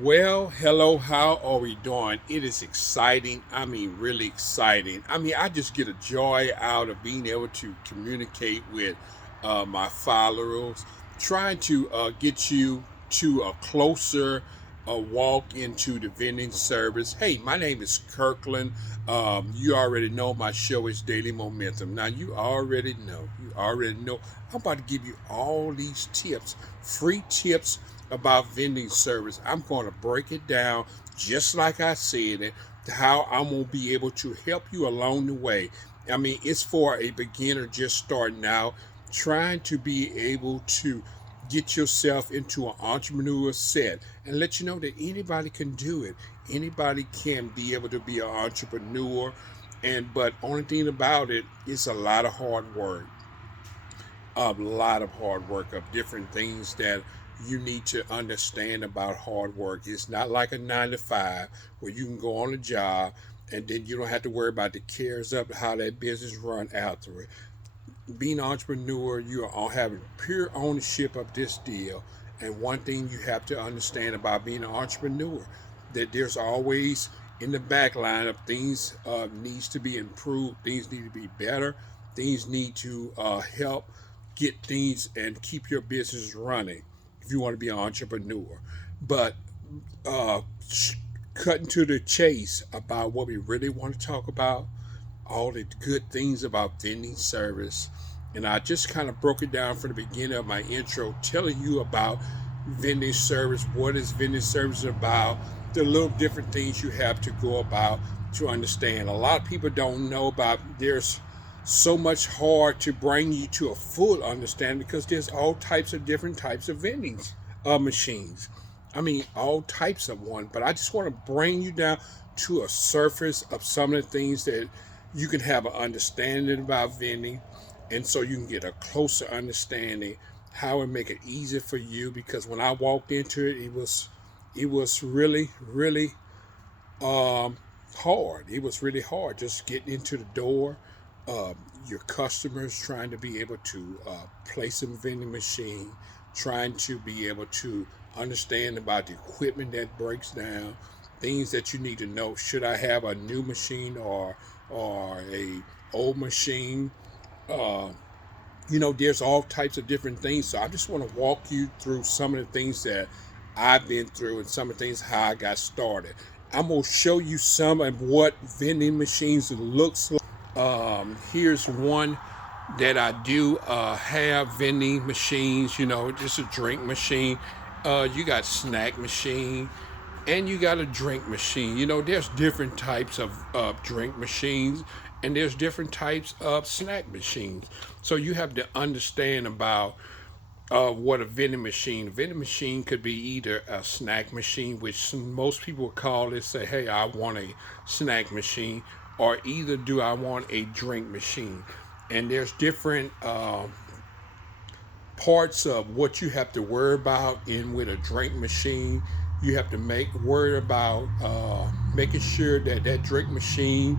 Well, hello, how are we doing? It is exciting. I mean, really exciting. I mean, I just get a joy out of being able to communicate with my followers, trying to get you to a closer walk into the vending service. Hey, my name is Kirkland. You already know my show is Daily Momentum. Now, you already know. I'm about to give you all these tips, free tips about vending service. I'm going to break it down just like I said it, to how I'm going to be able to help you along the way. I mean, it's for a beginner just starting out, trying to be able to get yourself into an entrepreneur set and let you know that anybody can do it. Anybody can be able to be an entrepreneur. And but only thing about it is a lot of hard work, of different things that you need to understand about hard work. It's not like a 9 to 5 where you can go on a job and then you don't have to worry about the cares of how that business run after it. Being an entrepreneur, you are all having pure ownership of this deal. And one thing you have to understand about being an entrepreneur, that there's always in the back line of things needs to be improved, things need to be better, things need to help get things and keep your business running if you want to be an entrepreneur. But uh, cutting to the chase about what we really want to talk about, all the good things about vending service. And I just kind of broke it down from the beginning of my intro, telling you about vending service, what is vending service about, the little different things you have to go about to understand. A lot of people don't know about there's so much hard to bring you to a full understanding because there's all types of different types of vending machines. I mean, all types of one, but I just want to bring you down to a surface of some of the things that you can have an understanding about vending, and so you can get a closer understanding how it make it easier for you. Because when I walked into it, it was really um, hard. It was really hard just getting into the door. Your customers trying to be able to place a vending machine, trying to be able to understand about the equipment that breaks down, things that you need to know. Should I have a new machine or a old machine? Uh, there's all types of different things. So I just want to walk you through some of the things that I've been through and some of the things how I got started. I'm gonna show you some of what vending machines looks like. Here's one that I do have vending machines. Just a drink machine. You got snack machine, and you got a drink machine. There's different types of drink machines, and there's different types of snack machines. So you have to understand about what a vending machine. A vending machine could be either a snack machine, which most people would call it, say, "Hey, I want a snack machine," or either do I want a drink machine. And there's different parts of what you have to worry about in with a drink machine. You have to make worry about making sure that that drink machine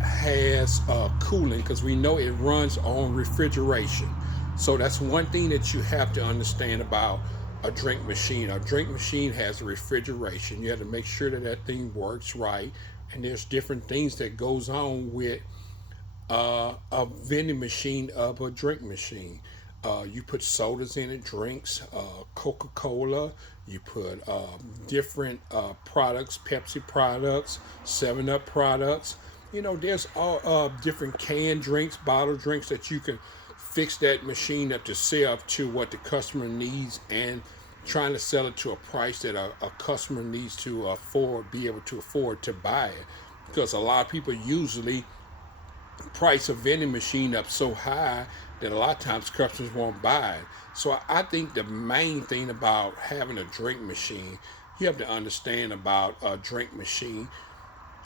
has cooling, because we know it runs on refrigeration. So that's one thing that you have to understand about a drink machine. A drink machine has refrigeration. You have to make sure that that thing works right. And there's different things that goes on with a vending machine of a drink machine. You put sodas in it, drinks, Coca-Cola. You put different products, Pepsi products, 7-Up products. There's all different canned drinks, bottled drinks that you can fix that machine up to sell to what the customer needs, and trying to sell it to a price that a customer needs to be able to afford to buy it. Because a lot of people usually price a vending machine up so high that a lot of times customers won't buy it. So I think the main thing about having a drink machine, you have to understand about a drink machine.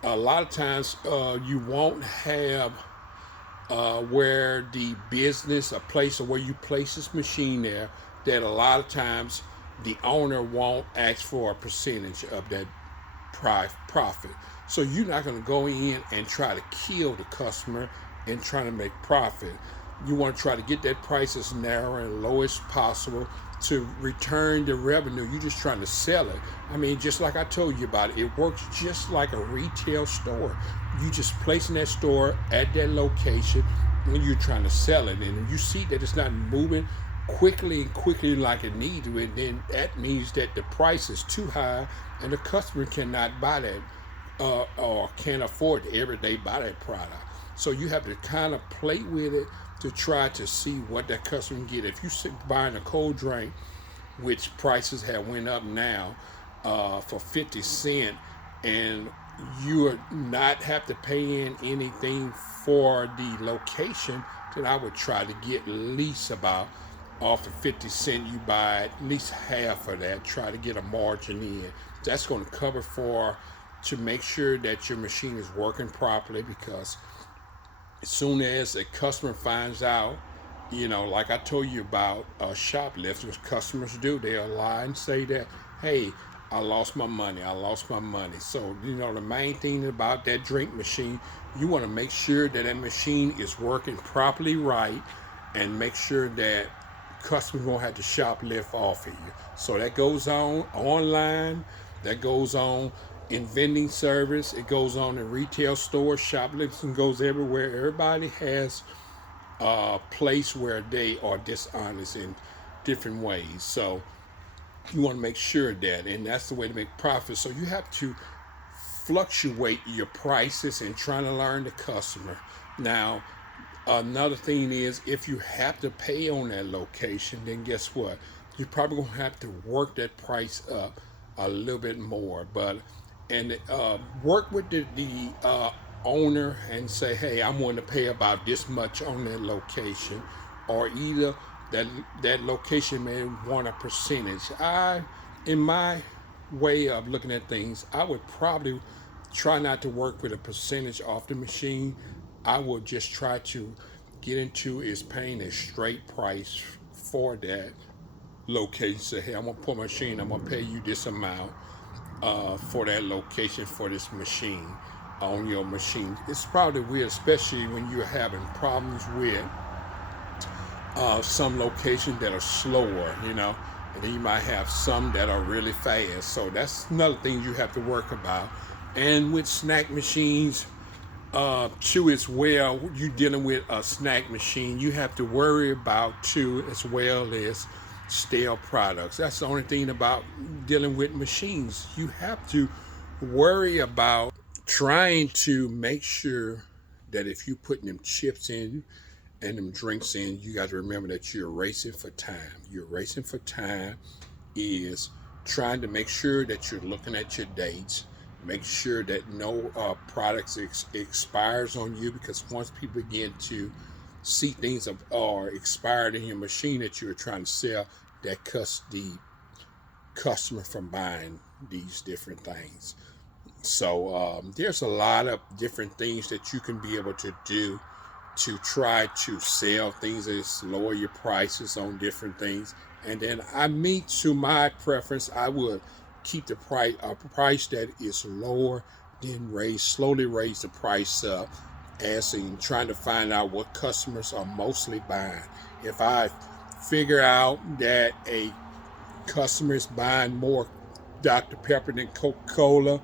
A lot of times you won't have where the business, a place or where you place this machine there, that a lot of times the owner won't ask for a percentage of that profit. So you're not going to go in and try to kill the customer and try to make profit. You want to try to get that price as narrow and low as possible to return the revenue. You're just trying to sell it. I mean, just like I told you about it, it works just like a retail store. You just place in that store at that location when you're trying to sell it. And if you see that it's not moving quickly like it needs to, then that means that the price is too high and the customer cannot buy that or can't afford to every day buy that product. So you have to kind of play with it to try to see what that customer can get. If you sit buying a cold drink, which prices have went up now for 50 cents, and you would not have to pay in anything for the location, then I would try to get at least about off the 50 cents you buy, at least half of that. Try to get a margin in. That's going to cover for to make sure that your machine is working properly, because as soon as a customer finds out, like I told you about shoplifters, customers do. They'll lie and say that, hey, I lost my money. So, the main thing about that drink machine, you want to make sure that that machine is working properly right, and make sure that customers won't have to shoplift off of you. So that goes on online, that goes on in vending service, it goes on in retail stores. Shoplifting goes everywhere. Everybody has a place where they are dishonest in different ways. So you want to make sure that, and that's the way to make profits. So you have to fluctuate your prices and trying to learn the customer. Now, another thing is, if you have to pay on that location, then guess what? You're probably going to have to work that price up a little bit more. And work with the owner and say, hey, I'm willing to pay about this much on that location, or either that location may want a percentage. In my way of looking at things, I would probably try not to work with a percentage off the machine. I would just try to get into is paying a straight price for that location. Say, hey, I'm gonna put my machine, I'm gonna pay you this amount for that location, for this machine on your machine. It's probably weird, especially when you're having problems with some locations that are slower, and then you might have some that are really fast. So that's another thing you have to work about. And with snack machines, too, as well, you dealing with a snack machine, you have to worry about too, as well as stale products. That's the only thing about dealing with machines. You have to worry about trying to make sure that if you're putting them chips in and them drinks in, you got to remember that you're racing for time. You're racing for time is trying to make sure that you're looking at your dates. Make sure that no products expires on you, because once people begin to see things are expired in your machine that you're trying to sell, that cuts the customer from buying these different things. So there's a lot of different things that you can be able to do to try to sell things that lower your prices on different things. And then to my preference, I would keep the price a price that is lower, then slowly raise the price up, as in trying to find out what customers are mostly buying. If I figure out that a customer is buying more Dr. Pepper than Coca-Cola,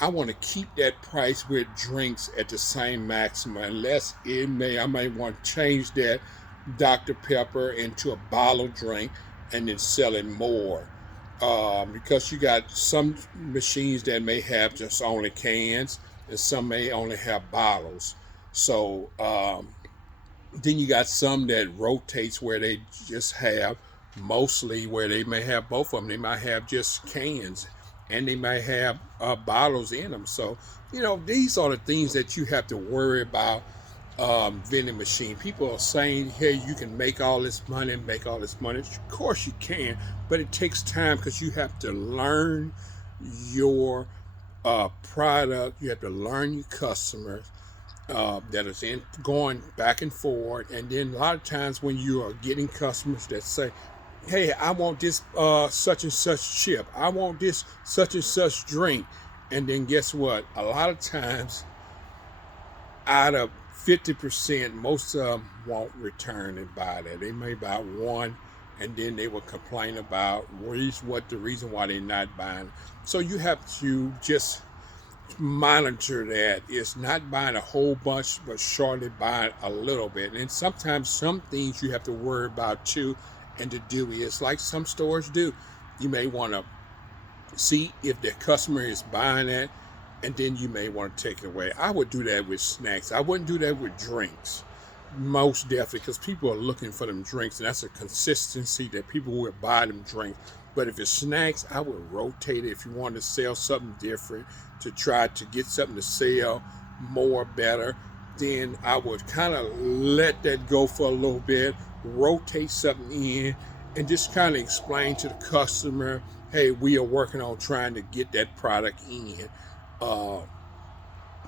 I want to keep that price with drinks at the same maximum, unless I may want to change that Dr. Pepper into a bottle drink and then sell it more. Because you got some machines that may have just only cans, and some may only have bottles. So then you got some that rotates where they just have mostly, where they may have both of them. They might have just cans and they might have bottles in them. So, these are the things that you have to worry about. Vending machine. People are saying, hey, you can make all this money. Of course you can, but it takes time, because you have to learn your product. You have to learn your customers that is going back and forth. And then a lot of times when you are getting customers that say, hey, I want this such and such chip, I want this such and such drink, and then guess what? A lot of times, out of 50%, most of them won't return and buy that. They may buy one and then they will complain about what the reason why they're not buying. So you have to just monitor that. It's not buying a whole bunch, but shortly buying a little bit. And sometimes some things you have to worry about too, and to do is like some stores do. You may want to see if the customer is buying it, and then you may want to take it away. I would do that with snacks. I wouldn't do that with drinks. Most definitely, because people are looking for them drinks, and that's a consistency that people will buy them drinks. But if it's snacks, I would rotate it if you want to sell something different, to try to get something to sell more better. Then I would kind of let that go for a little bit, rotate something in, and just kind of explain to the customer, hey, we are working on trying to get that product in. Uh,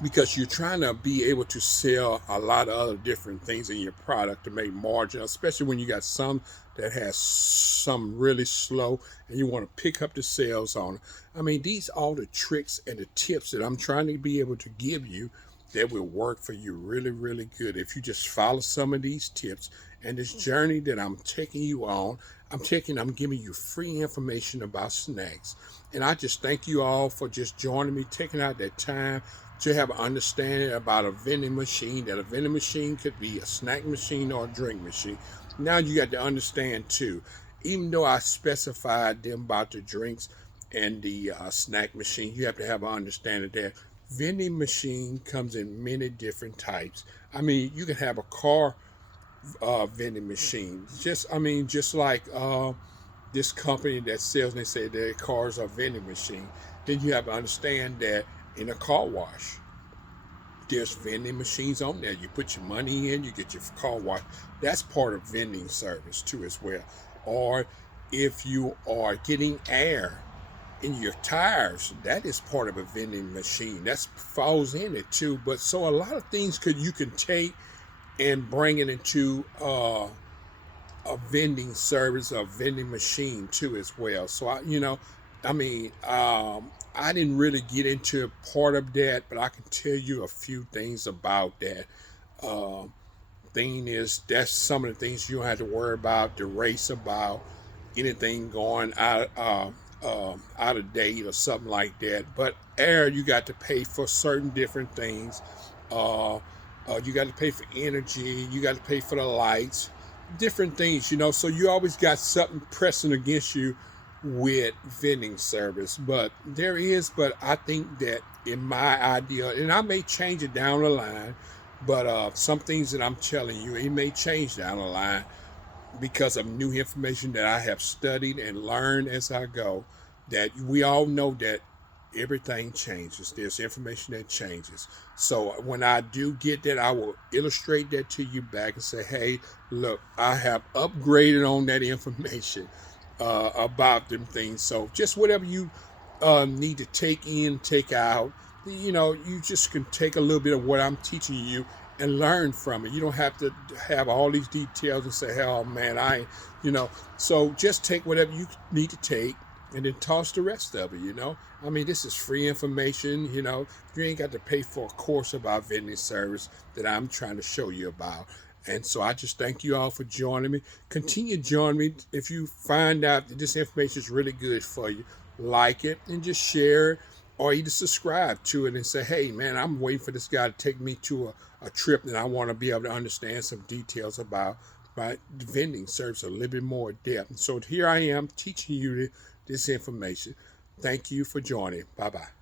because you're trying to be able to sell a lot of other different things in your product to make margin, especially when you got some that has some really slow and you want to pick up the sales on it. I mean, these are all the tricks and the tips that I'm trying to be able to give you that will work for you really, really good. If you just follow some of these tips and this journey that I'm taking you on, I'm giving you free information about snacks. And I just thank you all for just joining me, taking out that time to have an understanding about a vending machine, that a vending machine could be a snack machine or a drink machine. Now you got to understand too, even though I specified them about the drinks and the snack machine, you have to have an understanding that vending machine comes in many different types. I mean, you can have a car vending machine. Just like this company that sells, they say their cars are vending machine. Then you have to understand that in a car wash, there's vending machines on there. You put your money in, you get your car wash. That's part of vending service too as well. Or if you are getting air in your tires, that is part of a vending machine. That falls in it too. But so a lot of things you can take and bring it into a vending service, a vending machine too as well. So I didn't really get into part of that, but I can tell you a few things about that. Um, Thing is, that's some of the things you don't have to worry about, the race about anything going out of date or something like that. But air, you got to pay for certain different things. Uh, you got to pay for energy. You got to pay for the lights, different things. So you always got something pressing against you with vending service. But I think that in my idea, and I may change it down the line, but some things that I'm telling you, it may change down the line because of new information that I have studied and learned as I go. That we all know that everything changes. There's information that changes. So when I do get that, I will illustrate that to you back and say, hey, look, I have upgraded on that information about them things. So just whatever you need to take in, take out, you just can take a little bit of what I'm teaching you and learn from it. You don't have to have all these details and say, oh man, so just take whatever you need to take and then toss the rest of it. This is free information. You ain't got to pay for a course about vending service that I'm trying to show you about. And so I just thank you all for joining me. Continue to join me. If you find out that this information is really good for you, like it and just share it, or either subscribe to it and say, hey, man, I'm waiting for this guy to take me to a trip that I want to be able to understand some details about vending service a little bit more depth. And so here I am teaching you this information. Thank you for joining. Bye-bye.